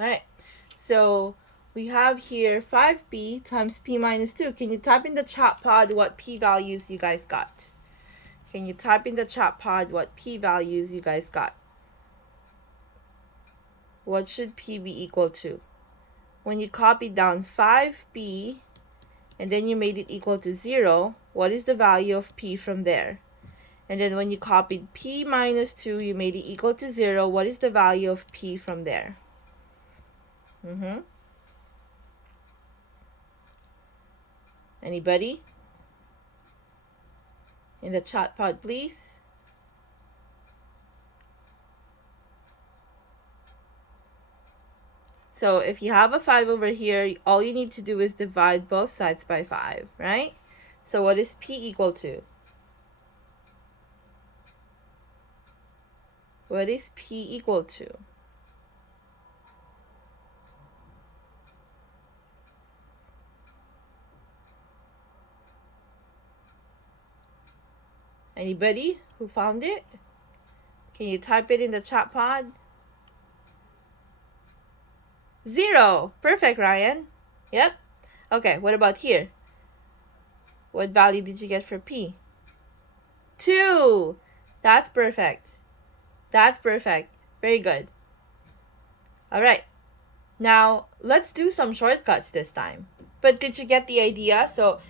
All right, so we have here 5p times p minus 2. Can you type in the chat pod what p values you guys got? Can you type in the chat pod what p values you guys got? What should p be equal to? When you copied down 5p and then you made it equal to 0, what is the value of p from there? And then when you copied p minus 2, you made it equal to 0, what is the value of p from there? Anybody? In the chat pod, please. So if you have a 5 over here, all you need to do is divide both sides by 5, right? So what is p equal to? What is p equal to? Anybody who found it? Can you type it in the chat pod? 0. Perfect, Ryan. Yep. Okay, what about here? What value did you get for p? 2. That's perfect. That's perfect. Very good. All right. Now, let's do some shortcuts this time. But did you get the idea? So,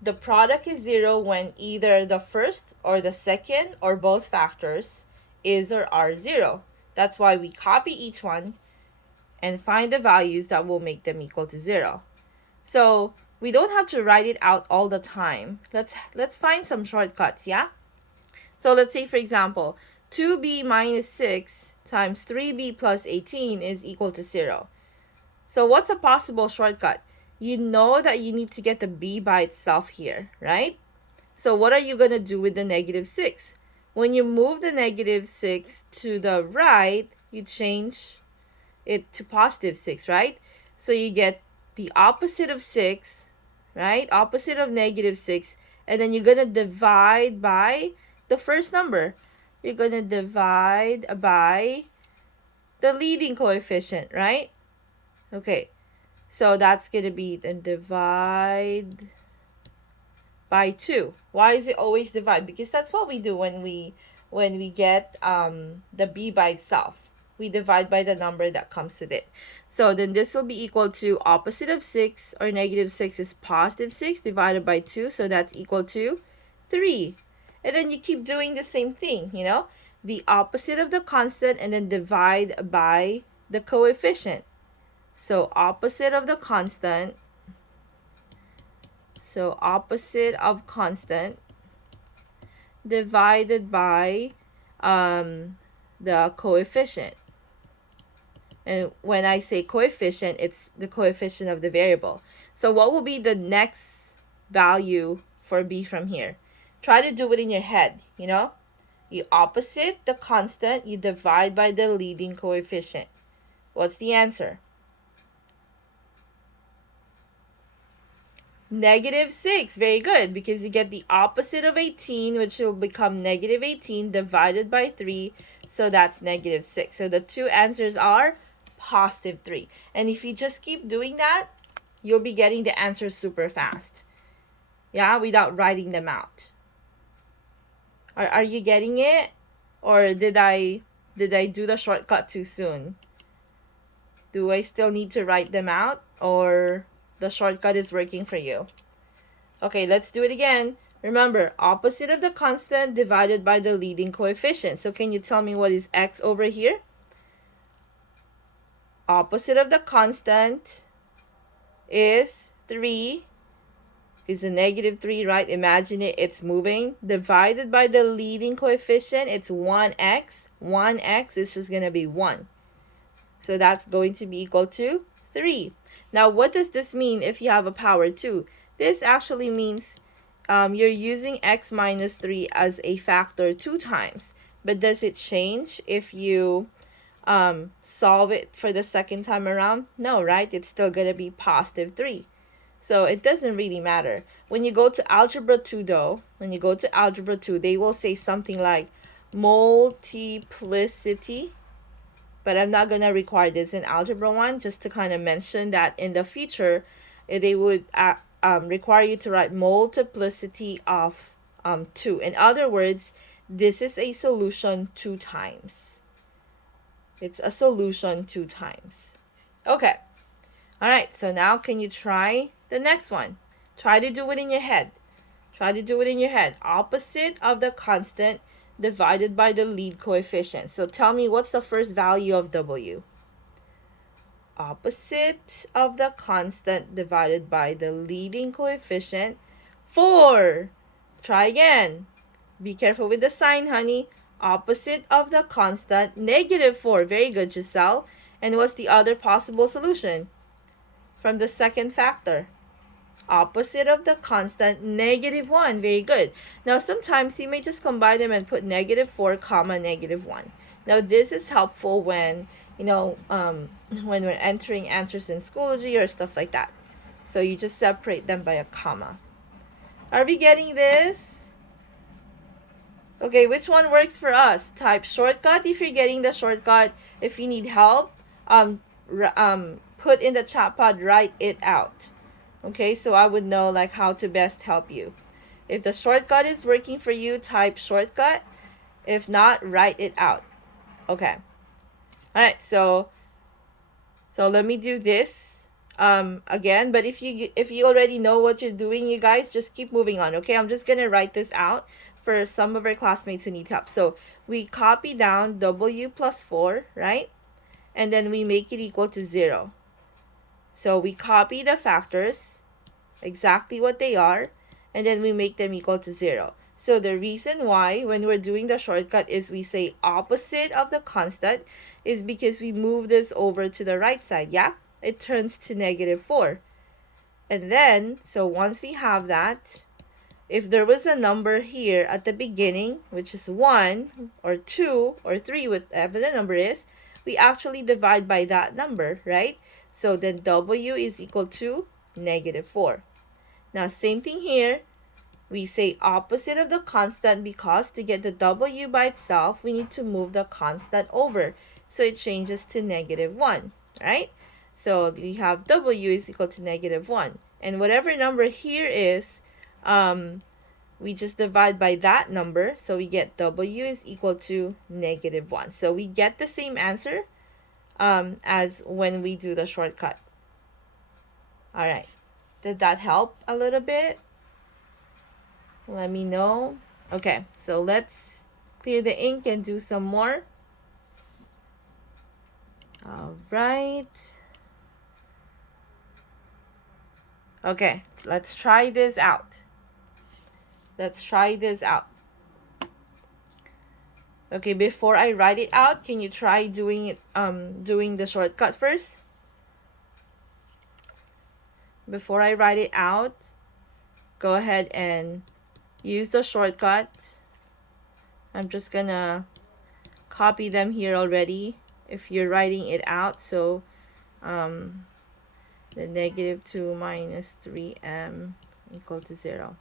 the product is 0 when either the first or the second or both factors is or are 0. That's why we copy each one and find the values that will make them equal to 0. So, we don't have to write it out all the time. Let's find some shortcuts, yeah? So let's say, for example, 2b minus 6 times 3b plus 18 is equal to 0. So what's a possible shortcut? You know that you need to get the b by itself here, right? So what are you going to do with the negative 6? When you move the negative 6 to the right, you change it to positive 6, right? So you get the opposite of 6, right? Opposite of negative 6. And then you're going to divide by the first number. You're going to divide by the leading coefficient, right? Okay, so that's going to be then divide by 2. Why is it always divide? Because that's what we do when we get the b by itself. We divide by the number that comes with it. So then this will be equal to opposite of 6 or negative 6 is positive 6 divided by 2. So that's equal to 3. And then you keep doing the same thing, you know, the opposite of the constant and then divide by the coefficient. So opposite of the constant, so opposite of constant divided by the coefficient. And when I say coefficient, it's the coefficient of the variable. So what will be the next value for b from here? Try to do it in your head, you know? You opposite the constant, you divide by the leading coefficient. What's the answer? Negative 6. Very good, because you get the opposite of 18, which will become negative 18 divided by 3. So that's negative 6. So the two answers are positive 3. And if you just keep doing that, you'll be getting the answers super fast. Yeah, without writing them out. Are you getting it? Or did I do the shortcut too soon? Do I still need to write them out, or the shortcut is working for you? Okay, let's do it again. Remember, opposite of the constant divided by the leading coefficient. So can you tell me what is x over here? Opposite of the constant is 3. Is a negative 3, right? Imagine it, it's moving. Divided by the leading coefficient, it's 1x. 1x is just going to be 1. So that's going to be equal to 3. Now, what does this mean if you have a power 2? This actually means you're using x minus 3 as a factor 2 times. But does it change if you solve it for the second time around? No, right? It's still going to be positive 3. So it doesn't really matter. When you go to Algebra 2, though, when you go to Algebra 2, they will say something like multiplicity but I'm not going to require this in Algebra 1, just to kind of mention that in the future, they would require you to write multiplicity of 2. In other words, this is a solution 2 times. It's a solution 2 times. Okay. All right, so now can you try the next one? Try to do it in your head. Try to do it in your head. Opposite of the constant divided by the lead coefficient. So tell me, what's the first value of W? Opposite of the constant divided by the leading coefficient, 4. Try again. Be careful with the sign, honey. Opposite of the constant, -4. Very good, Giselle. And what's the other possible solution from the second factor? Opposite of the constant, -1. Very good. Now, sometimes you may just combine them and put -4, comma, -1. Now, this is helpful when, when we're entering answers in Schoology or stuff like that. So you just separate them by a comma. Are we getting this? Okay, which one works for us? Type shortcut if you're getting the shortcut. If you need help, put in the chat pod, write it out. Okay, so I would know like how to best help you. If the shortcut is working for you, type shortcut. If not, write it out. Okay. All right, so let me do this again, but if you already know what you're doing, you guys just keep moving on. Okay, I'm just gonna write this out for some of our classmates who need help. So we copy down W plus 4, right? And then we make it equal to 0. So we copy the factors, exactly what they are, and then we make them equal to 0. So the reason why when we're doing the shortcut is we say opposite of the constant is because we move this over to the right side, yeah? It turns to -4. And then, so once we have that, if there was a number here at the beginning, which is 1 or 2 or 3, whatever the number is, we actually divide by that number, right? So then W is equal to -4. Now, same thing here. We say opposite of the constant because to get the W by itself, we need to move the constant over. So it changes to -1, right? So we have W is equal to -1. And whatever number here is, we just divide by that number. So we get W is equal to -1. So we get the same answer as when we do the shortcut. All right. Did that help a little bit? Let me know. Okay, so let's clear the ink and do some more. All right. Okay, let's try this out. Let's try this out. Okay, before I write it out, can you try doing it doing the shortcut first? Before I write it out, go ahead and use the shortcut. I'm just gonna copy them here already if you're writing it out. So the -2 minus 3m equal to 0.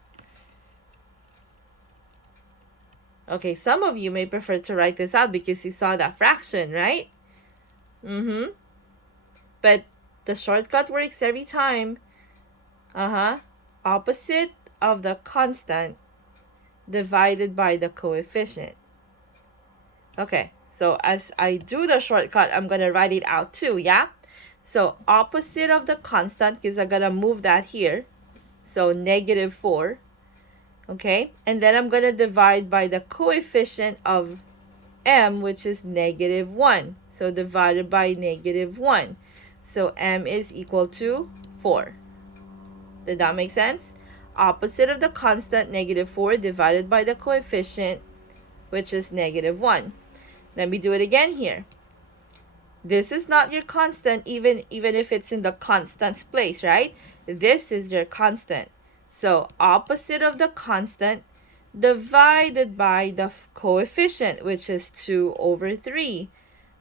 Okay, some of you may prefer to write this out because you saw that fraction, right? But the shortcut works every time. Opposite of the constant divided by the coefficient. Okay, so as I do the shortcut, I'm going to write it out too, yeah? So opposite of the constant, because I'm going to move that here. So -4. Okay, and then I'm going to divide by the coefficient of m, which is -1. So divided by -1. So m is equal to 4. Did that make sense? Opposite of the constant, -4, divided by the coefficient, which is -1. Let me do it again here. This is not your constant, even if it's in the constant's place, right? This is your constant. So opposite of the constant divided by the coefficient, which is 2/3.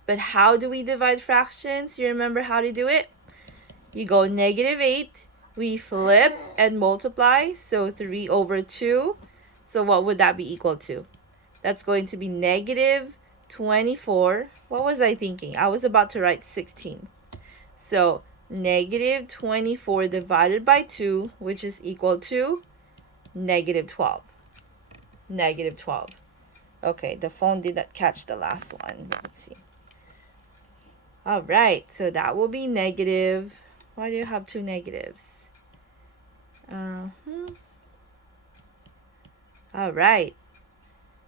But how do we divide fractions? You remember how to do it? You go -8, we flip and multiply, so 3/2. So what would that be equal to? That's going to be 24. What was I thinking? I was about to write 16. So negative 24 divided by 2, which is equal to negative 12. Negative 12. Okay, the phone did not catch the last one. Let's see. All right, so that will be negative. Why do you have two negatives? All right.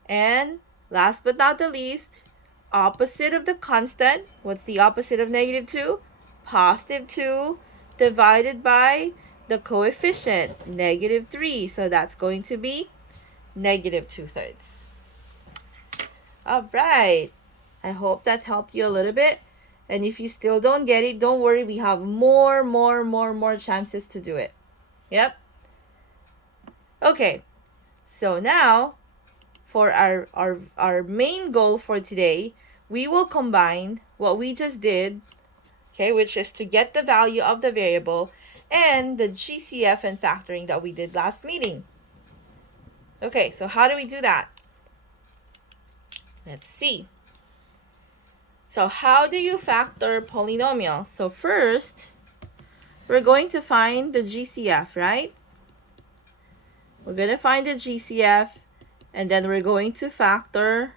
And last but not the least, opposite of the constant. What's the opposite of negative 2? Positive 2 divided by the coefficient, negative 3. So that's going to be negative 2/3. All right. I hope that helped you a little bit. And if you still don't get it, don't worry. We have more chances to do it. Yep. Okay. So now, for our main goal for today, we will combine what we just did, okay, which is to get the value of the variable, and the GCF and factoring that we did last meeting. Okay, so how do we do that? Let's see. So how do you factor polynomials? So first, we're going to find the GCF, right? We're going to find the GCF, and then we're going to factor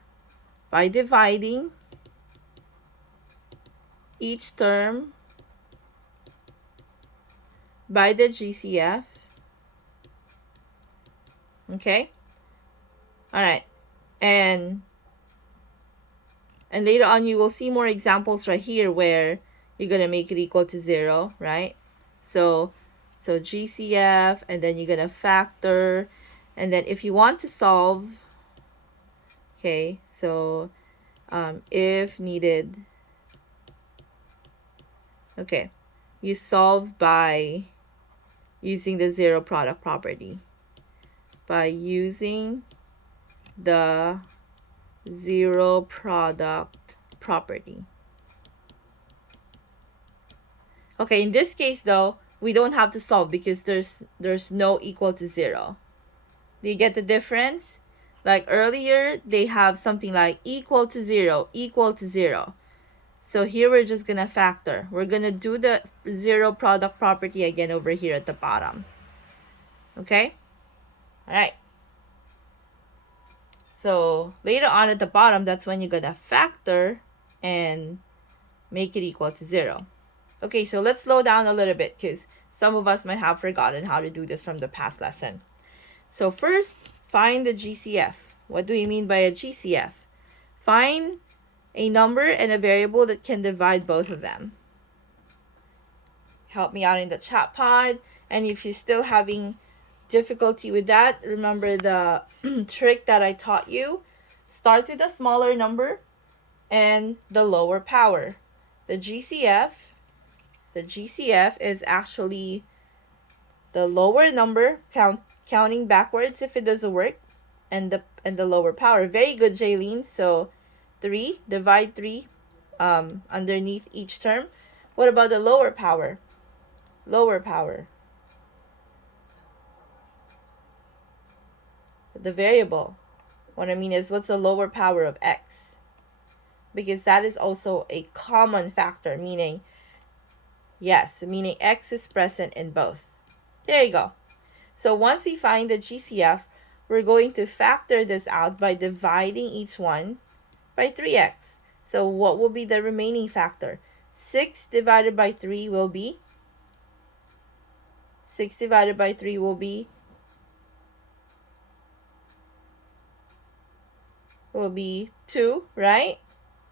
by dividing each term by the GCF. Okay? All right. And later on, you will see more examples right here where you're going to make it equal to 0, right? So GCF, and then you're going to factor. And then if you want to solve, okay, so if needed, okay, you solve by using the zero product property. By using the zero product property. Okay, in this case though, we don't have to solve because there's no equal to 0. Do you get the difference? Like earlier, they have something like equal to 0, equal to 0. So here we're just gonna factor. We're gonna do the zero product property again over here at the bottom. Okay? All right. So later on at the bottom, that's when you're gonna factor and make it equal to 0. Okay, so let's slow down a little bit because some of us might have forgotten how to do this from the past lesson. So first, find the GCF. What do we mean by a GCF? Find a number and a variable that can divide both of them. Help me out in the chat pod. And if you're still having difficulty with that, remember the trick that I taught you. Start with a smaller number and the lower power. The GCF is actually the lower number, counting backwards if it doesn't work, and the lower power. Very good, Jaylene. So 3, divide 3 underneath each term. What about the lower power? Lower power. The variable. What I mean is, what's the lower power of x? Because that is also a common factor, meaning, yes, meaning x is present in both. There you go. So once we find the GCF, we're going to factor this out by dividing each one by 3x. So what will be the remaining factor? 6 divided by 3 will be 2, right?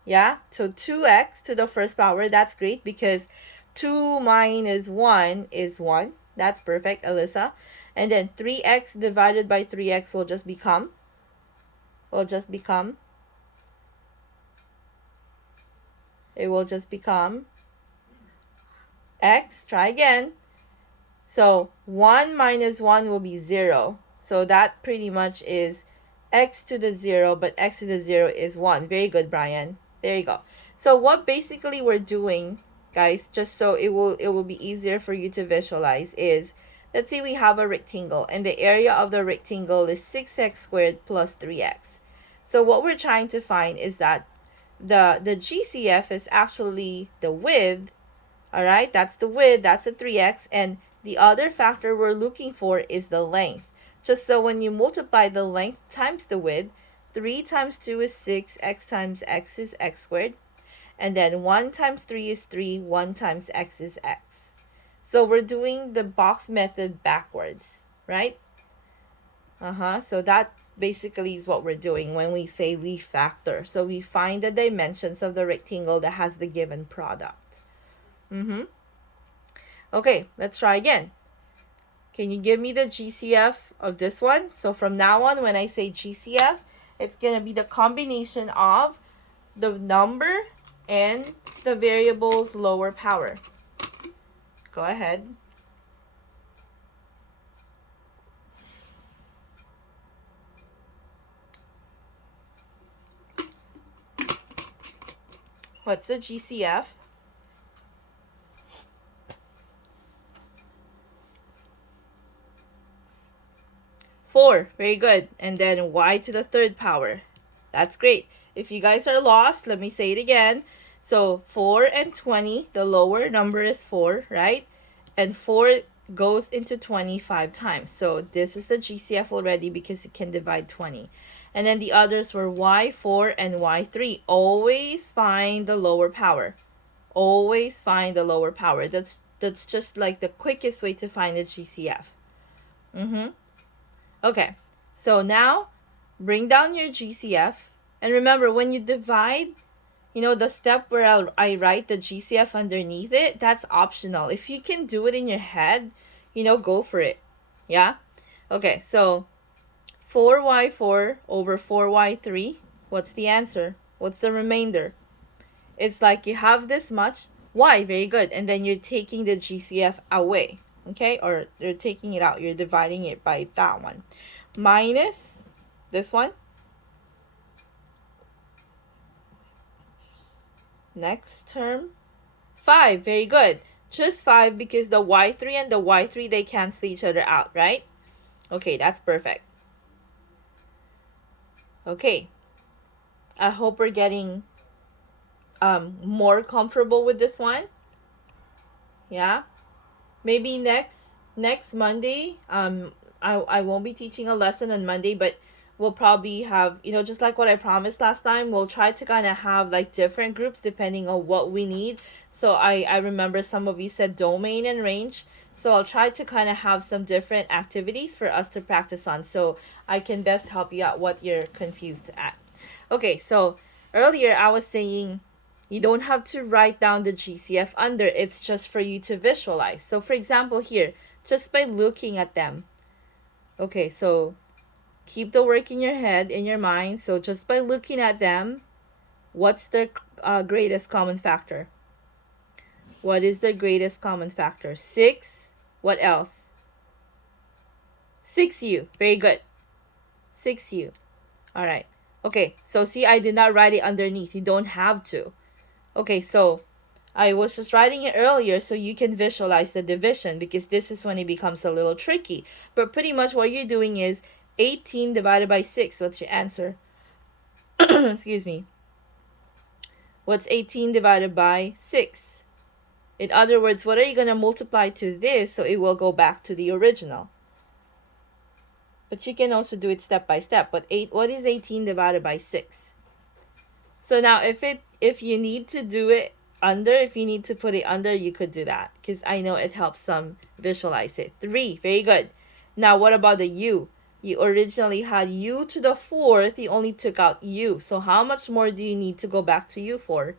Yeah, so 2x to the first power. That's great because 2 minus 1 is 1. That's perfect, Alyssa. And then 3x divided by 3x will just become x. Try again. So 1 minus 1 will be 0. So that pretty much is x to the 0, but x to the 0 is 1. Very good, Brian. There you go. So what basically we're doing, guys, just so it will be easier for you to visualize, is, let's say we have a rectangle and the area of the rectangle is 6x squared plus 3x. So what we're trying to find is that the GCF is actually the width. All right, that's the width, that's a 3x, and the other factor we're looking for is the length. Just so when you multiply the length times the width, 3 times 2 is 6, x times x is x squared, and then 1 times 3 is 3, 1 times x is x. So we're doing the box method backwards, right? So that basically is what we're doing when we say we factor. So we find the dimensions of the rectangle that has the given product. Okay, let's try again. Can you give me the GCF of this one? So from now on, when I say GCF, it's going to be the combination of the number and the variable's lower power. Go ahead. What's the GCF? 4. Very good. And then y to the third power. That's great. If you guys are lost, let me say it again. So 4 and 20, the lower number is 4, right? And 4 goes into 25 times. So this is the GCF already because it can divide 20. And then the others were y4 and y3. Always find the lower power. Always find the lower power. That's just like the quickest way to find the GCF. Okay, so now bring down your GCF. And remember, when you divide, the step where I write the GCF underneath it, that's optional. If you can do it in your head, go for it. Yeah? Okay, so 4y4 over 4y3, what's the answer? What's the remainder? It's like you have this much y, very good, and then you're taking the GCF away, okay? Or you're taking it out, you're dividing it by that one. Minus this one. Next term, 5, very good. Just 5 because the y3 and the y3, they cancel each other out, right? Okay, that's perfect. Okay, I hope we're getting more comfortable with this one. Yeah, maybe next Monday, I won't be teaching a lesson on Monday, but we'll probably have, just like what I promised last time, we'll try to kind of have like different groups depending on what we need. So I remember some of you said domain and range. So I'll try to kind of have some different activities for us to practice on so I can best help you out what you're confused at. Okay, so earlier I was saying you don't have to write down the GCF under. It's just for you to visualize. So for example here, just by looking at them. Okay, so keep the work in your head, in your mind. So just by looking at them, what's the greatest common factor? What is the greatest common factor? 6. What else? 6u. Very good. 6u. All right. Okay, so see, I did not write it underneath. You don't have to. Okay, so I was just writing it earlier so you can visualize the division because this is when it becomes a little tricky. But pretty much what you're doing is 18 divided by 6. What's your answer? Excuse me. What's 18 divided by 6? In other words, what are you going to multiply to this so it will go back to the original? But you can also do it step by step. But what is 18 divided by 6? So now if you need to do it under, if you need to put it under, you could do that because I know it helps some visualize it. 3, very good. Now what about the u? You originally had u to the 4th, you only took out u. So how much more do you need to go back to u for?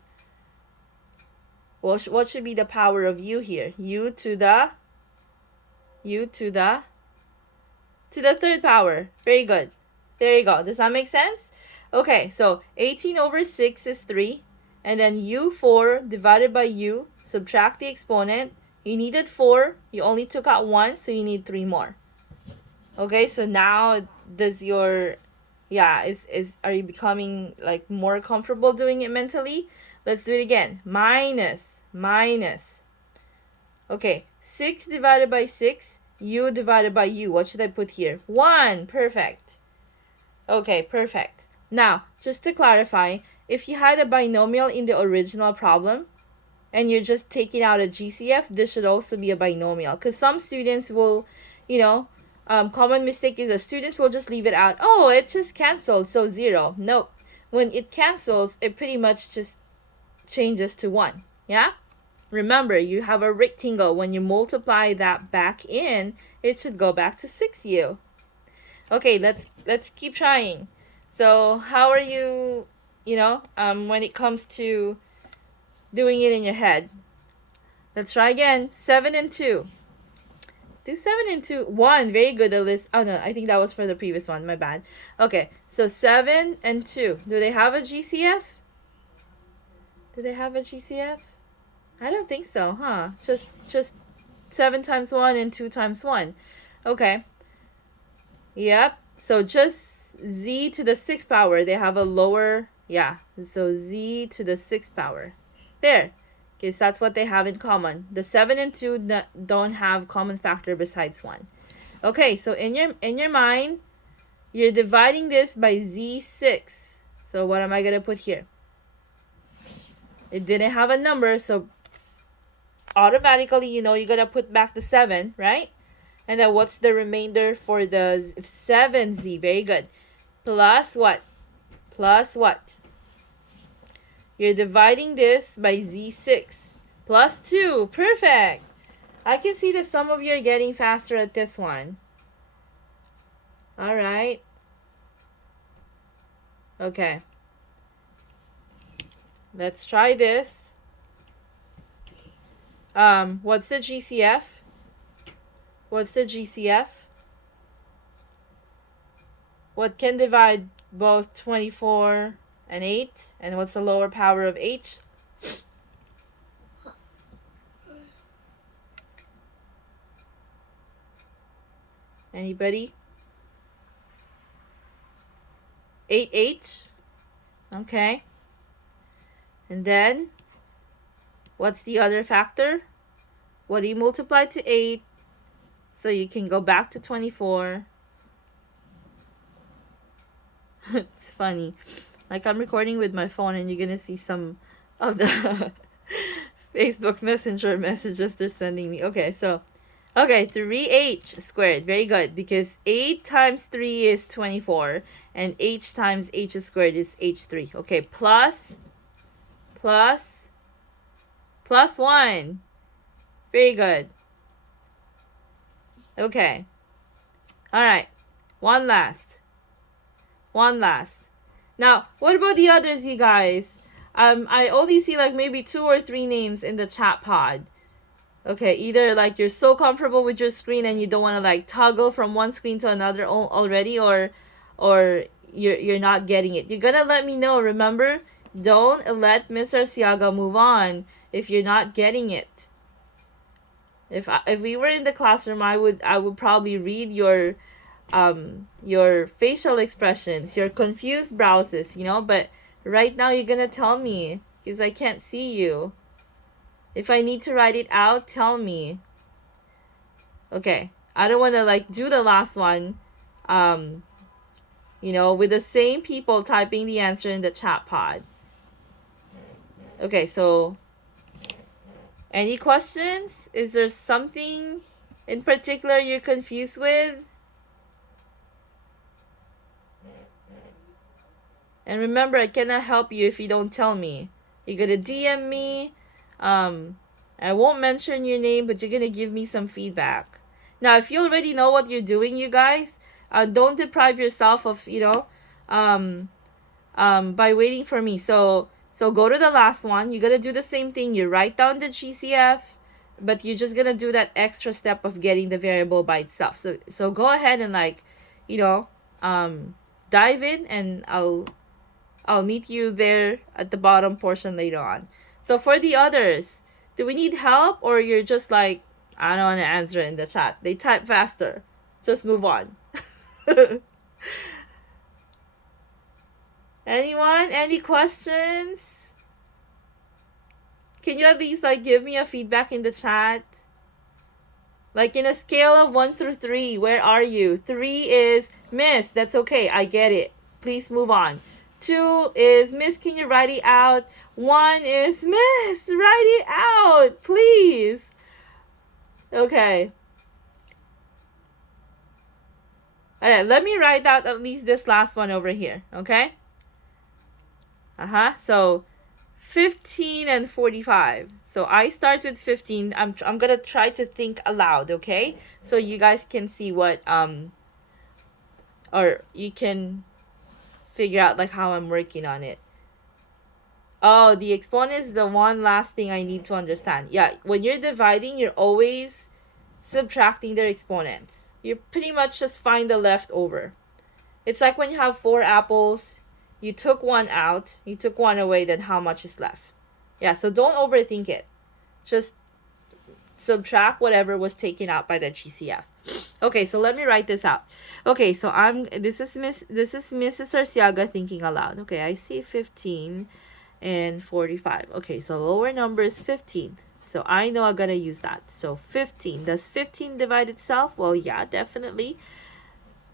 Well, what should be the power of u here? u to the 3rd power. Very good. There you go. Does that make sense? Okay, so 18 over 6 is 3. And then u4 divided by u, subtract the exponent. You needed 4. You only took out 1, so you need 3 more. Okay, so now does your, are you becoming like more comfortable doing it mentally? Let's do it again. Minus. Okay, 6 divided by 6, u divided by u. What should I put here? 1. Perfect. Okay, perfect. Now, just to clarify, if you had a binomial in the original problem and you're just taking out a GCF, this should also be a binomial. Because some students will, you know, common mistake is that students will just leave it out. Oh, it just canceled, so 0. Nope. When it cancels, it pretty much just changes to 1. Yeah? Remember, you have a rectangle. When you multiply that back in, it should go back to 6u. Okay, let's keep trying. So how are you, when it comes to doing it in your head? Let's try again. 7 and 2. Do 7 and 2. 1. Very good, Alyssa. Oh, no. I think that was for the previous one. My bad. Okay. So 7 and 2. Do they have a GCF? Do they have a GCF? I don't think so, huh? Just 7 times 1 and 2 times 1. Okay. Yep. So just z to the 6th power. They have a lower... Yeah. So z to the 6th power. There. Okay, so that's what they have in common. The 7 and 2 don't have common factor besides 1. Okay, so in your mind, you're dividing this by z6. So what am I going to put here? It didn't have a number, so automatically, you're going to put back the 7, right? And then what's the remainder for the 7z? Very good. Plus what? Plus what? You're dividing this by z6. Plus 2. Perfect. I can see that some of you are getting faster at this one. All right. Okay. Let's try this. What's the GCF? What's the GCF? What can divide both 24 and 8? And what's the lower power of h? Anybody? 8h. Okay. And then, what's the other factor? What do you multiply to 8? So you can go back to 24. It's funny. Like, I'm recording with my phone and you're going to see some of the Facebook Messenger messages they're sending me. Okay, so, 3h squared. Very good. Because 8 times 3 is 24. And h times h squared is h3. Okay, plus 1. Very good. Okay. All right. One last. Now, what about the others, you guys? I only see like maybe 2 or 3 names in the chat pod. Okay, either like you're so comfortable with your screen and you don't want to like toggle from one screen to another already, or you're not getting it. You're gonna let me know. Remember, don't let Miss Arciaga move on if you're not getting it. If we were in the classroom, I would probably read your facial expressions, your confused browses, but right now you're gonna tell me because I can't see you. If I need to write it out, tell me. Okay, I don't want to like do the last one with the same people typing the answer in the chat pod. Okay, so any questions? Is there something in particular you're confused with? And remember, I cannot help you if you don't tell me. You're gonna DM me. I won't mention your name, but you're gonna give me some feedback. Now, if you already know what you're doing, you guys, don't deprive yourself of, by waiting for me. So go to the last one. You're gonna do the same thing. You write down the GCF, but you're just gonna do that extra step of getting the variable by itself. So go ahead and dive in, and I'll meet you there at the bottom portion later on. So for the others, do we need help, or you're just like, I don't want to answer in the chat? They type faster. Just move on. Anyone? Any questions? Can you at least give me a feedback in the chat? Like in a scale of 1 through 3, where are you? 3 is, miss, that's okay, I get it. Please move on. 2 is Miss, can you write it out? 1 is Miss, write it out, please. Okay. All right, let me write out at least this last one over here, okay? So 15 and 45. So I start with 15. I'm going to try to think aloud, okay? So you guys can see what or you can figure out like how I'm working on it. Oh, the exponent is the one last thing I need to understand. Yeah, when you're dividing, you're always subtracting their exponents. You pretty much just find the leftover. It's like when you have 4 apples, you took one out, you took one away, then how much is left? Yeah, so don't overthink it. Just subtract whatever was taken out by the GCF. Okay, so let me write this out. Okay, so this is Mrs. Arciaga thinking aloud. Okay, I see 15 and 45. Okay, so lower number is 15. So I know I'm gonna use that. So 15. Does 15 divide itself? Well, yeah, definitely.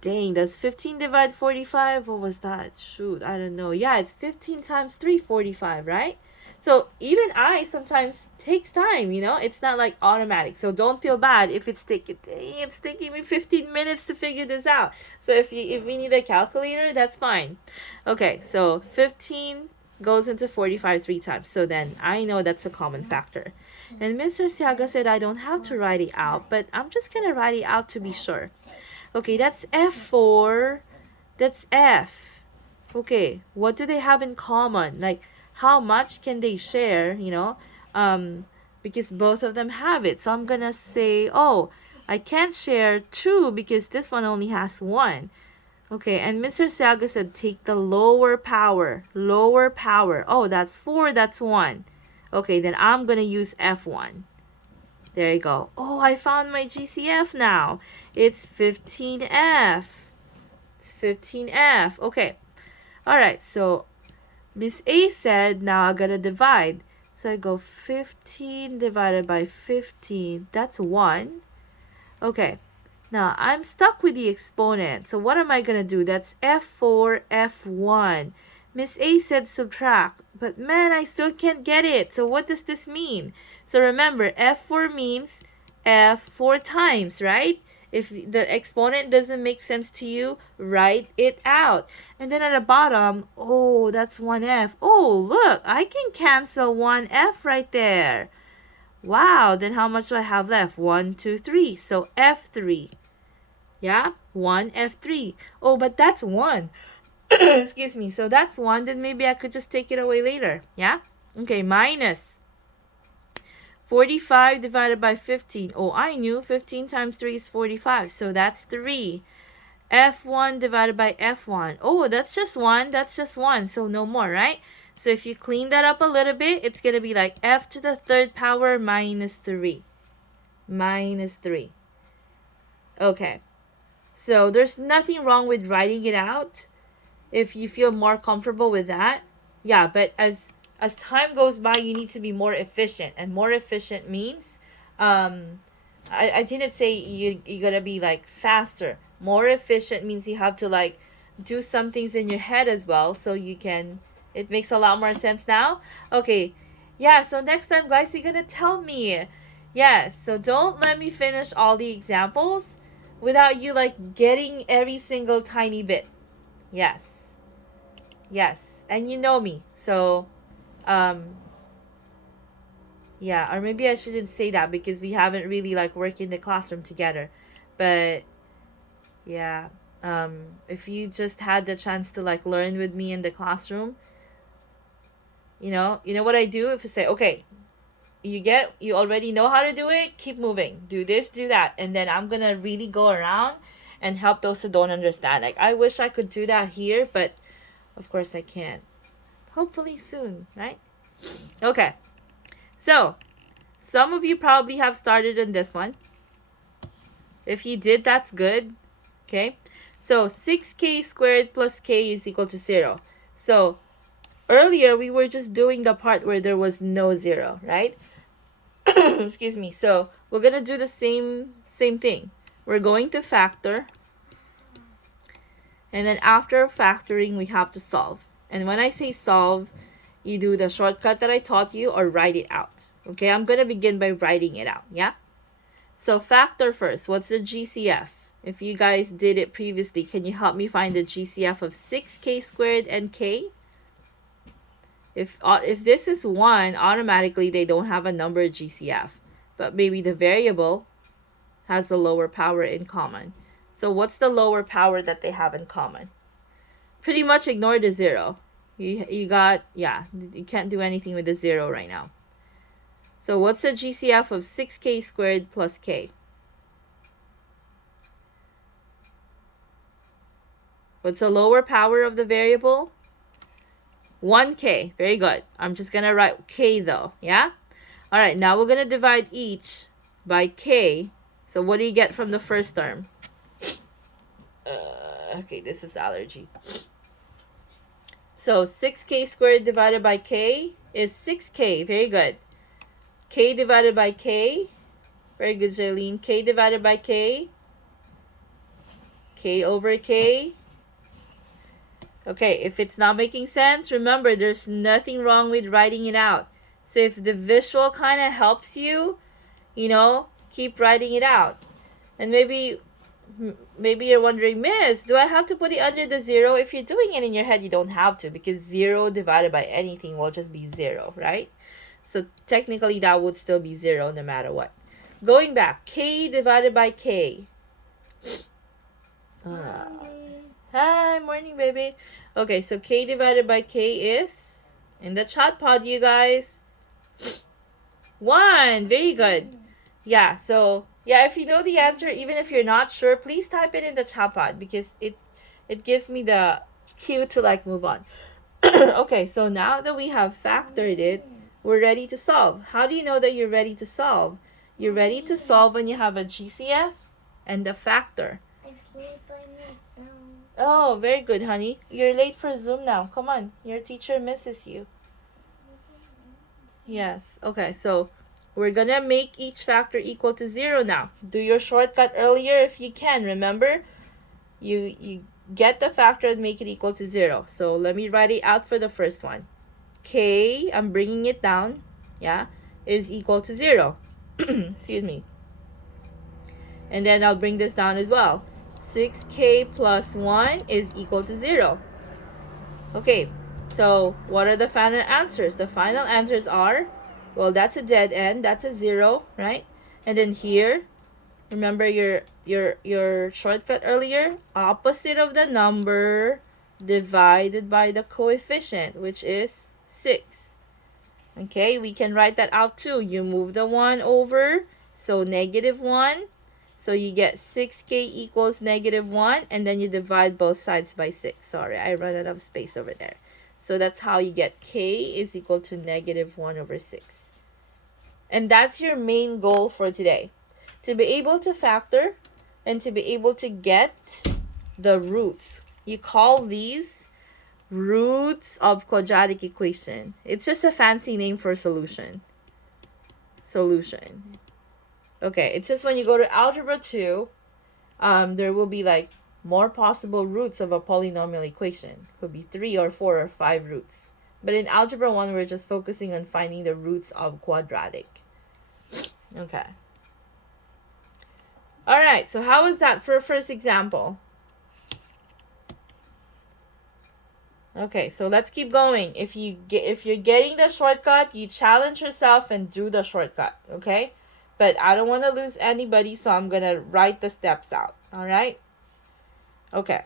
Dang, does 15 divide 45? What was that? Shoot, I don't know. Yeah, it's 15 times 3, 45, right? So even I sometimes takes time, you know? It's not like automatic. So don't feel bad if it's taking me 15 minutes to figure this out. So if we need a calculator, that's fine. Okay, so 15 goes into 45 3 times. So then I know that's a common factor. And Mr. Siaga said I don't have to write it out, but I'm just going to write it out to be sure. Okay, that's F4. That's F. Okay, what do they have in common? Like, how much can they share, you know? Because both of them have it. So I'm going to say, oh, I can't share 2 because this one only has 1. Okay, and Mr. Saga said take the lower power. Lower power. Oh, that's 4, that's 1. Okay, then I'm going to use F1. There you go. Oh, I found my GCF now. It's 15F. It's 15F. Okay. All right, so Miss A said now I'm going to divide. So I go 15 divided by 15. That's 1. Okay. Now, I'm stuck with the exponent. So what am I going to do? That's F4, F1. Miss A said subtract. But man, I still can't get it. So what does this mean? So remember, F4 means F4 times, right? If the exponent doesn't make sense to you, write it out. And then at the bottom, oh, that's 1F. Oh, look, I can cancel 1F right there. Wow, then how much do I have left? 1, 2, 3. So F3. Yeah, 1, F3. Oh, but that's 1. Excuse me. So that's 1. Then maybe I could just take it away later. Yeah? Okay, minus 45 divided by 15. Oh, I knew 15 times 3 is 45. So that's 3. F1 divided by F1. Oh, that's just 1. That's just 1. So no more, right? So if you clean that up a little bit, it's going to be like F to the 3rd power minus 3. Minus 3. Okay. So there's nothing wrong with writing it out if you feel more comfortable with that. Yeah, but as time goes by, you need to be more efficient. And more efficient means, I didn't say you gotta be like faster. More efficient means you have to like do some things in your head as well, so you can. It makes a lot more sense now. Okay, yeah. So next time, guys, you're gonna tell me. Yes. So don't let me finish all the examples without you like getting every single tiny bit. Yes. Yes. And you know me. So yeah, or maybe I shouldn't say that because we haven't really like worked in the classroom together. But yeah, if you just had the chance to like learn with me in the classroom, you know what I do if I say, okay, you already know how to do it, keep moving, do this, do that, and then I'm gonna really go around and help those who don't understand. Like, I wish I could do that here, but of course I can't. Hopefully soon, right? Okay, so some of you probably have started in this one. If you did, that's good. Okay, so 6k squared plus k is equal to 0. So earlier we were just doing the part where there was no 0, right? Excuse me. So we're gonna do the same thing. We're going to factor, and then after factoring we have to solve. And when I say solve, you do the shortcut that I taught you or write it out. Okay, I'm going to begin by writing it out. Yeah? So factor first. What's the GCF? If you guys did it previously, can you help me find the GCF of 6k squared and k? If this is 1, automatically they don't have a number GCF. But maybe the variable has a lower power in common. So what's the lower power that they have in common? Pretty much ignore the 0. You got, yeah, you can't do anything with the 0 right now. So what's the GCF of 6k squared plus k? What's the lower power of the variable? 1k. Very good. I'm just going to write k though. Yeah? All right. Now we're going to divide each by k. So what do you get from the first term? Okay, this is allergy. So 6k squared divided by k is 6k. Very good. K divided by k. Very good, Jaylene. K divided by k. K over k. Okay, if it's not making sense, remember there's nothing wrong with writing it out. So if the visual kind of helps you, you know, keep writing it out. And maybe you're wondering, Miss, do I have to put it under the 0? If you're doing it in your head, you don't have to, because 0 divided by anything will just be 0, right? So technically that would still be 0 no matter what. Going back, k divided by k. Hi, morning, baby. Okay, so k divided by k is, in the chat pod, you guys, 1. Very good. Yeah, so, yeah, if you know the answer, even if you're not sure, please type it in the chat pod, because it gives me the cue to, like, move on. Okay, so now that we have factored it, we're ready to solve. How do you know that you're ready to solve? You're ready to solve when you have a GCF and a factor. Oh, very good, honey. You're late for Zoom now. Come on. Your teacher misses you. Yes. Okay, so we're going to make each factor equal to 0 now. Do your shortcut earlier if you can. Remember, you get the factor and make it equal to 0. So let me write it out for the first one. K, I'm bringing it down, yeah, is equal to 0. Excuse me. And then I'll bring this down as well. 6k plus 1 is equal to 0. Okay, so what are the final answers? The final answers are, well, that's a dead end. That's a 0, right? And then here, remember your shortcut earlier? Opposite of the number divided by the coefficient, which is 6. Okay, we can write that out too. You move the 1 over, so -1. So you get 6k equals -1, and then you divide both sides by 6. Sorry, I ran out of space over there. So that's how you get k is equal to -1 over 6. And that's your main goal for today. To be able to factor and to be able to get the roots. You call these roots of quadratic equation. It's just a fancy name for solution. Okay, it's just when you go to algebra 2, there will be like more possible roots of a polynomial equation. Could be 3 or 4 or 5 roots. But in algebra 1, we're just focusing on finding the roots of quadratic. Okay. All right, so how was that for a first example? Okay, so let's keep going. If you're getting the shortcut, you challenge yourself and do the shortcut, okay? But I don't want to lose anybody, so I'm going to write the steps out, all right? Okay.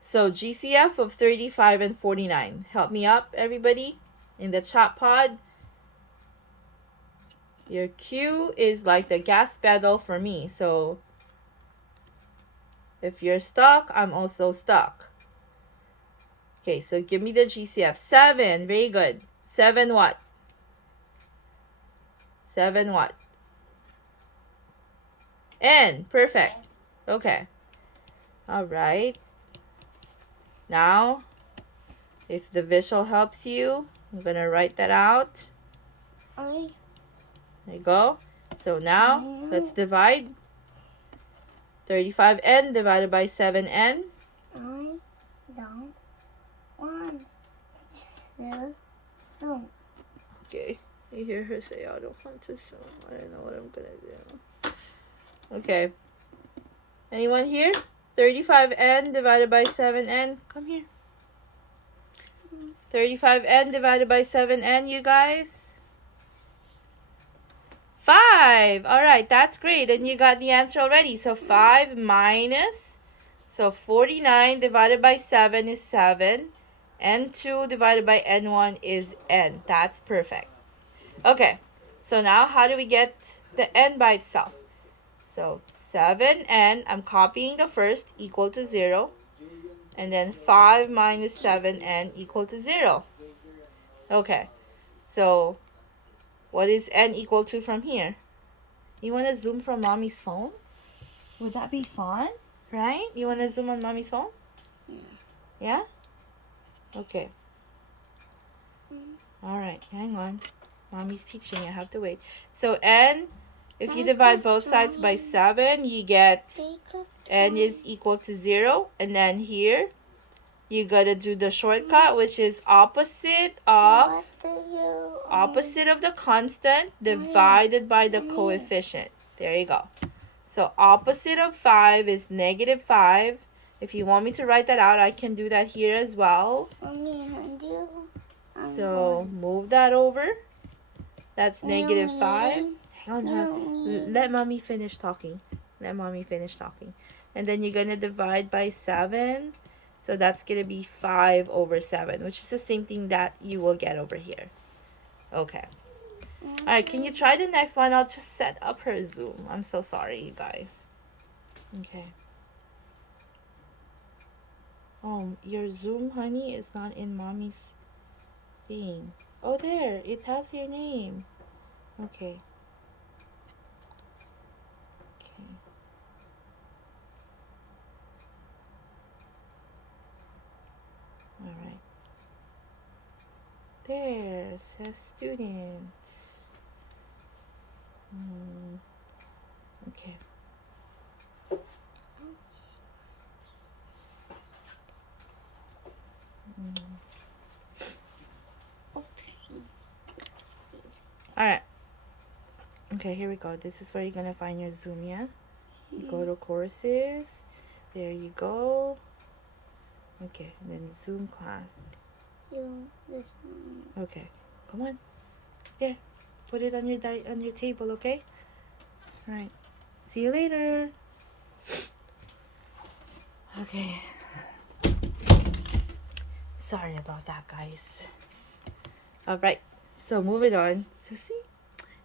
So GCF of 35 and 49. Help me up, everybody, in the chat pod. Your Q is like the gas pedal for me, so if you're stuck, I'm also stuck. Okay, so give me the GCF. 7, very good. 7 what? 7 what? N, perfect. Okay. All right. Now, if the visual helps you, I'm going to write that out. There you go. So now, let's divide. 35n divided by 7n. Okay. You hear her say, I don't want to zoom. I don't know what I'm gonna do. Okay. Anyone here? 35n divided by 7n. Come here. 35n divided by 7n, you guys. 5. All right, that's great. And you got the answer already. So 5 minus, so 49 divided by 7 is 7. N2 divided by N1 is N. That's perfect. Okay, so now how do we get the N by itself? So 7N, I'm copying the first, equal to 0. And then 5 minus 7N equal to 0. Okay, so what is N equal to from here? You want to zoom from mommy's phone? Would that be fun? Right? You want to zoom on mommy's phone? Yeah? Okay. All right, hang on. Mommy's teaching. I have to wait. So N, if you divide both sides by 7, you get N is equal to 0. And then here, you got to do the shortcut, which is opposite of the constant divided by the coefficient. There you go. So opposite of 5 is negative 5. If you want me to write that out, I can do that here as well. So move that over. That's negative 5. Hang on, let mommy finish talking. Let mommy finish talking. And then you're going to divide by 7. So that's going to be 5 over 7, which is the same thing that you will get over here. Okay. All right, can you try the next one? I'll just set up her Zoom. I'm so sorry, you guys. Okay. Oh, your Zoom, honey, is not in mommy's thing. Oh, there. It has your name. Okay. Okay. All right. There. It says students. Okay. All right. Okay, here we go. This is where you're going to find your Zoom, yeah? Go to courses. There you go. Okay, and then Zoom class. This one. Okay, come on. There. Put it on your table, okay? All right. See you later. Okay. Sorry about that, guys. All right. So moving on. So see,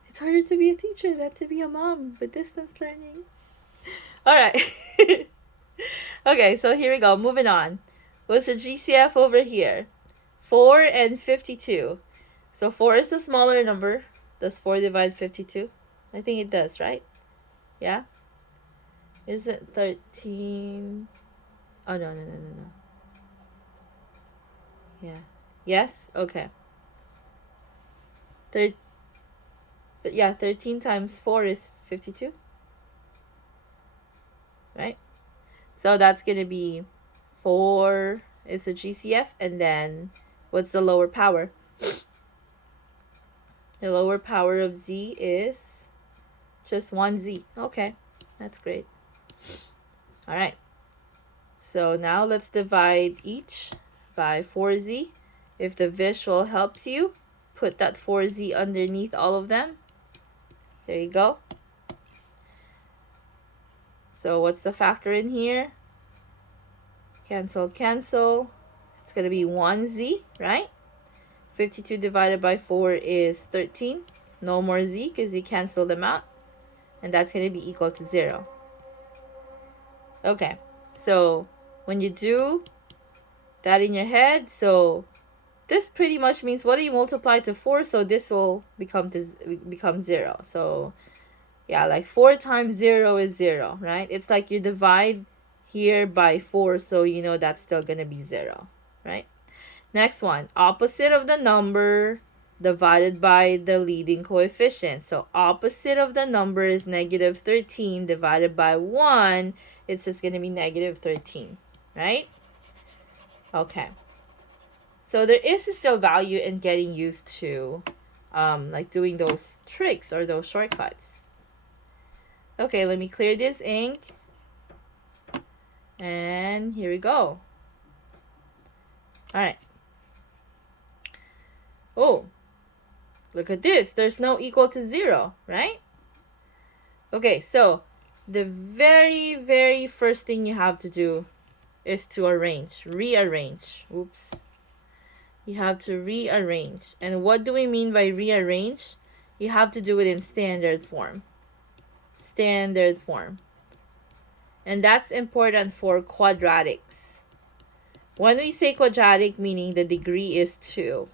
it's harder to be a teacher than to be a mom with distance learning. All right. Okay, so here we go. Moving on. What's the GCF over here? 4 and 52. So 4 is the smaller number. Does 4 divide 52? I think it does, right? Yeah? Is it 13? Oh, no. Yeah. Yes? Okay. 13 times 4 is 52. Right? So that's going to be 4 is a GCF. And then what's the lower power? The lower power of Z is just 1Z. Okay. That's great. All right. So now let's divide each by 4Z. If the visual helps you, put that 4Z underneath all of them. There you go. So what's the factor in here? Cancel, cancel. It's going to be 1Z, right? 52 divided by 4 is 13. No more Z because you cancel them out. And that's going to be equal to 0. Okay. So when you do that in your head, so this pretty much means what do you multiply to 4? So this will become 0. So yeah, like 4 times 0 is 0, right? It's like you divide here by 4, so you know that's still going to be 0, right? Next one, opposite of the number divided by the leading coefficient. So opposite of the number is negative 13 divided by 1. It's just going to be negative 13, right? Okay. So there is still value in getting used to like doing those tricks or those shortcuts. Okay, let me clear this ink. And here we go. All right. Oh, look at this. There's no equal to 0, right? Okay, so the very, very first thing you have to do is to rearrange. Oops. You have to rearrange. And what do we mean by rearrange? You have to do it in standard form. Standard form. And that's important for quadratics. When we say quadratic, meaning the degree is 2.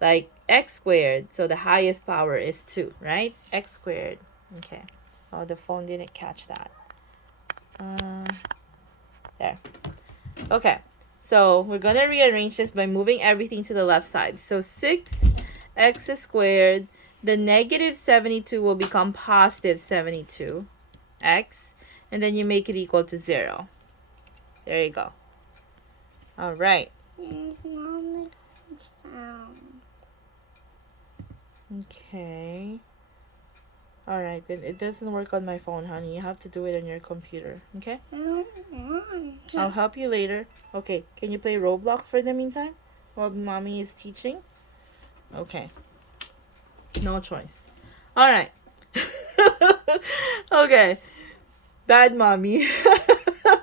Like x squared, so the highest power is 2, right? X squared. Okay. Oh, the phone didn't catch that. There. Okay. So we're going to rearrange this by moving everything to the left side. So 6x squared, the negative 72 will become positive 72x. And then you make it equal to 0. There you go. All right. It's not making sound. Okay. All right, then it doesn't work on my phone, honey. You have to do it on your computer, okay? I don't want to. I'll help you later. Okay, can you play Roblox for the meantime while mommy is teaching? Okay. No choice. All right. Okay. Bad mommy. All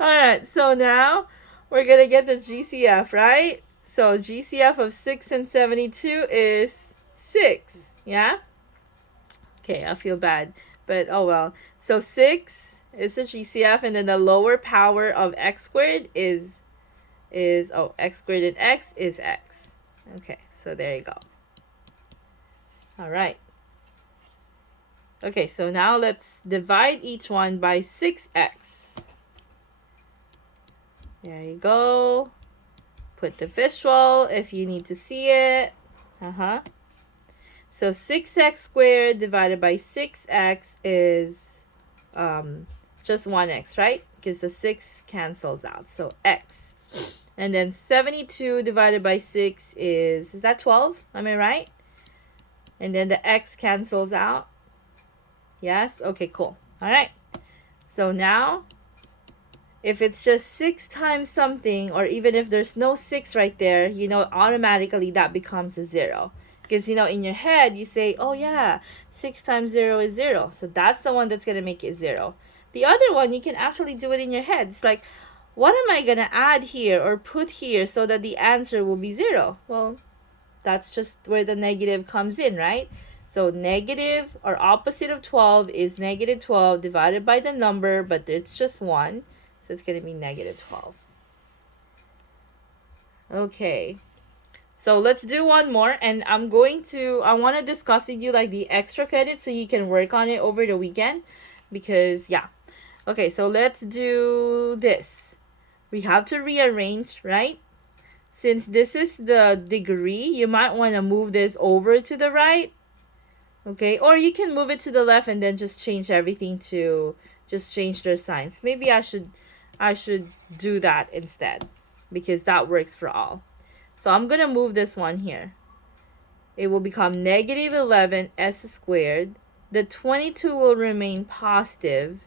right, so now we're going to get the GCF, right? So GCF of 6 and 72 is 6, yeah? Okay, I feel bad, but oh well. So 6 is the GCF, and then the lower power of x squared is x squared and x is x. Okay, so there you go. All right. Okay, so now let's divide each one by 6x. There you go. Put the visual if you need to see it. So 6x squared divided by 6x is just 1x, right? Because the 6 cancels out. So x. And then 72 divided by 6 is that 12? Am I right? And then the x cancels out. Yes? Okay, cool. All right. So now, if it's just 6 times something, or even if there's no 6 right there, you know, automatically that becomes a 0. Because, you know, in your head, you say, oh yeah, 6 times 0 is 0. So that's the one that's going to make it 0. The other one, you can actually do it in your head. It's like, what am I going to add here or put here so that the answer will be 0? Well, that's just where the negative comes in, right? So negative or opposite of 12 is negative 12 divided by the number, but it's just 1. So it's going to be negative 12. Okay. So let's do one more, and I want to discuss with you like the extra credit so you can work on it over the weekend, because yeah. Okay, so let's do this. We have to rearrange, right? Since this is the degree, you might want to move this over to the right. Okay, or you can move it to the left and then just change everything to just change their signs. Maybe I should do that instead, because that works for all. So I'm going to move this one here. It will become negative 11s squared. The 22 will remain positive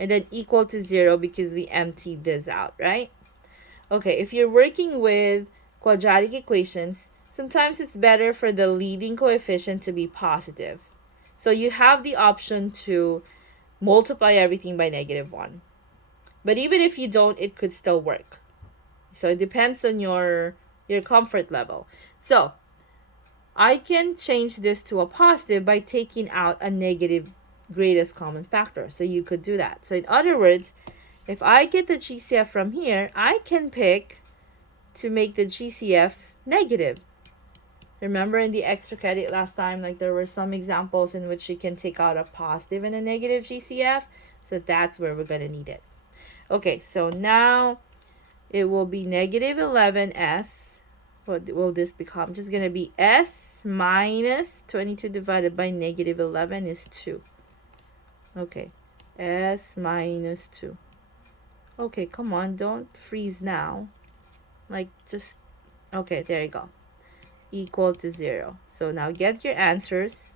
and then equal to 0 because we emptied this out, right? Okay, if you're working with quadratic equations, sometimes it's better for the leading coefficient to be positive. So you have the option to multiply everything by negative 1. But even if you don't, it could still work. So it depends on your comfort level. So I can change this to a positive by taking out a negative greatest common factor. So you could do that. So in other words, if I get the GCF from here, I can pick to make the GCF negative. Remember in the extra credit last time, like there were some examples in which you can take out a positive and a negative GCF. So that's where we're going to need it. Okay, so now it will be negative 11s. What will this become? Just going to be s minus 22 divided by negative 11 is 2. Okay, s minus 2. Okay, come on, don't freeze now. Like just, okay, there you go. Equal to 0. So now get your answers.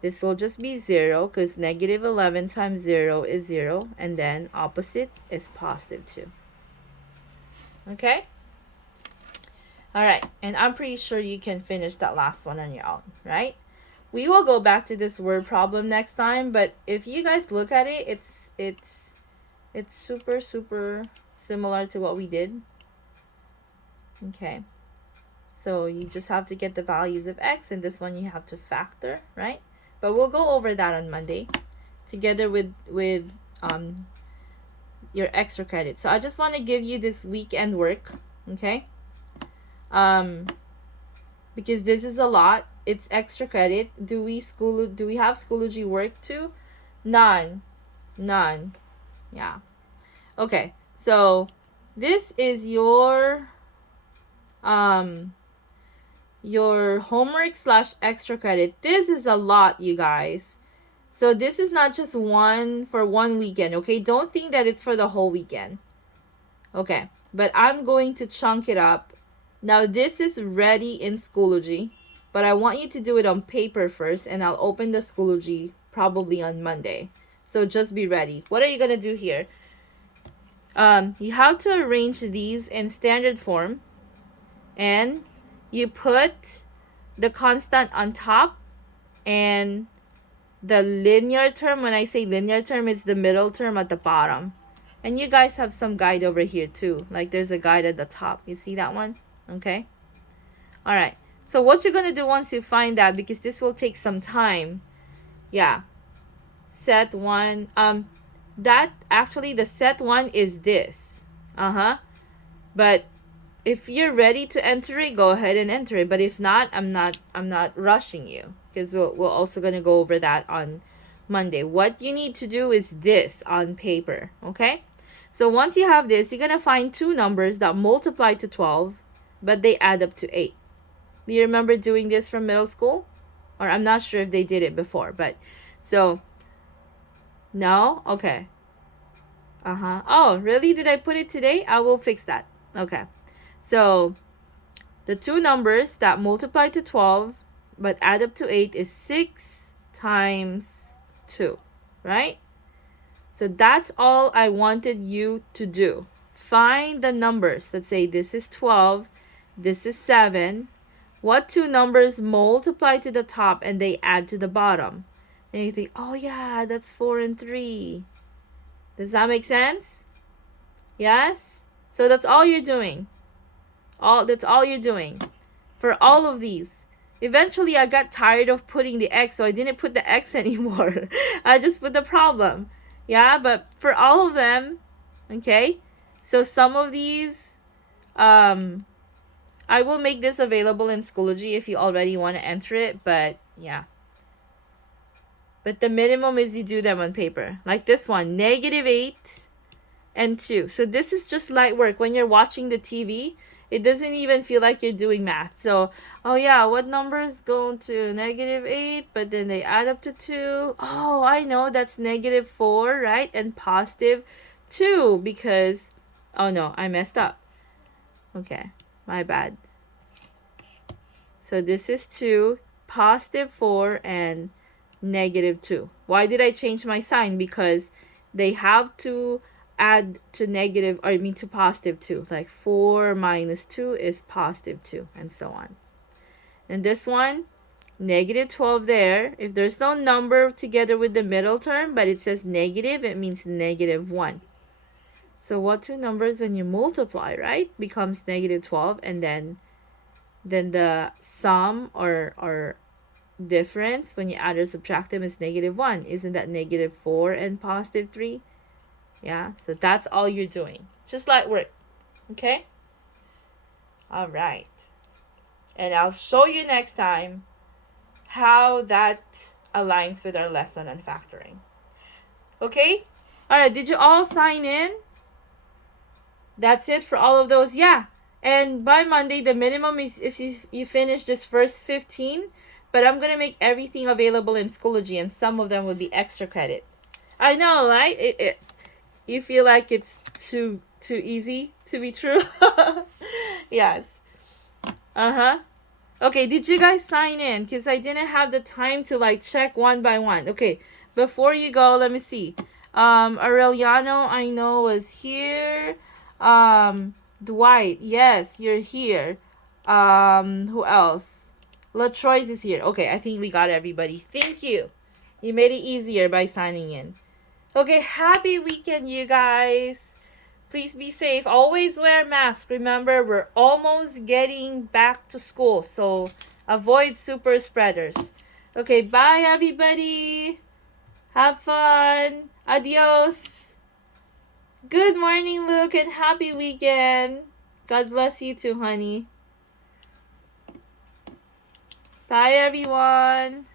This will just be 0 because negative 11 times 0 is 0. And then opposite is positive 2. Okay? All right. And I'm pretty sure you can finish that last one on your own, right? We will go back to this word problem next time. But if you guys look at it, it's super, super similar to what we did. Okay. So you just have to get the values of x, and this one you have to factor, right? But we'll go over that on Monday together with your extra credit. So I just want to give you this weekend work, okay? Because this is a lot. It's extra credit. Do we have Schoology work too? None. Yeah. Okay. So this is your homework / extra credit. This is a lot, you guys. So this is not just one for one weekend, okay? Don't think that it's for the whole weekend. Okay, but I'm going to chunk it up. Now this is ready in Schoology, but I want you to do it on paper first, and I'll open the Schoology probably on Monday. So just be ready. What are you going to do here? You have to arrange these in standard form, and you put the constant on top, and the linear term, when I say linear term, it's the middle term at the bottom. And you guys have some guide over here too. Like there's a guide at the top. You see that one? Okay. All right. So what you're going to do once you find that, because this will take some time. Yeah. Set 1. That actually the set 1 is this. But if you're ready to enter it, go ahead and enter it. But if not, I'm not rushing you, because we're also going to go over that on Monday. What you need to do is this on paper, okay? So once you have this, you're going to find two numbers that multiply to 12, but they add up to 8. Do you remember doing this from middle school? Or I'm not sure if they did it before, but so no? Okay. Oh, really? Did I put it today? I will fix that. Okay. So the two numbers that multiply to 12 but add up to 8 is 6 times 2, right? So that's all I wanted you to do. Find the numbers. Let's say this is 12, this is 7. What two numbers multiply to the top and they add to the bottom? And you think, oh yeah, that's 4 and 3. Does that make sense? Yes? So that's all you're doing. That's all you're doing for all of these. Eventually I got tired of putting the x, so I didn't put the x anymore. I just put the problem. Yeah, but for all of them, okay? So some of these, I will make this available in Schoology if you already want to enter it, but yeah. But the minimum is you do them on paper. Like this one, -8 and 2. So this is just light work. When you're watching the TV, it doesn't even feel like you're doing math. So, oh yeah, what numbers go to -8, but then they add up to 2? Oh, I know, that's -4, right? And +2, because, oh no, I messed up. Okay, my bad. So this is 2, +4, and -2. Why did I change my sign? Because they have to add to to +2. Like 4 minus 2 is +2, and so on. And this one, -12 there. If there's no number together with the middle term, but it says negative, it means -1. So what two numbers when you multiply, right, becomes -12, and then the sum or difference when you add or subtract them is -1. Isn't that -4 and +3? Yeah, so that's all you're doing. Just like work. Okay? All right. And I'll show you next time how that aligns with our lesson on factoring. Okay? All right, did you all sign in? That's it for all of those. Yeah. And by Monday, the minimum is if you finish this first 15, but I'm going to make everything available in Schoology, and some of them will be extra credit. I know, right? You feel like it's too easy to be true. Yes. Uh-huh. Okay, did you guys sign in? Because I didn't have the time to like check one by one. Okay, before you go, let me see. Aureliano, I know, was here. Dwight, yes, you're here. Who else? LaTroy's is here. Okay, I think we got everybody. Thank you. You made it easier by signing in. Okay, happy weekend, you guys. Please be safe. Always wear mask. Remember, we're almost getting back to school, so avoid super spreaders. Okay, bye everybody. Have fun. Adios. Good morning, Luke, and happy weekend. God bless you too, honey. Bye everyone.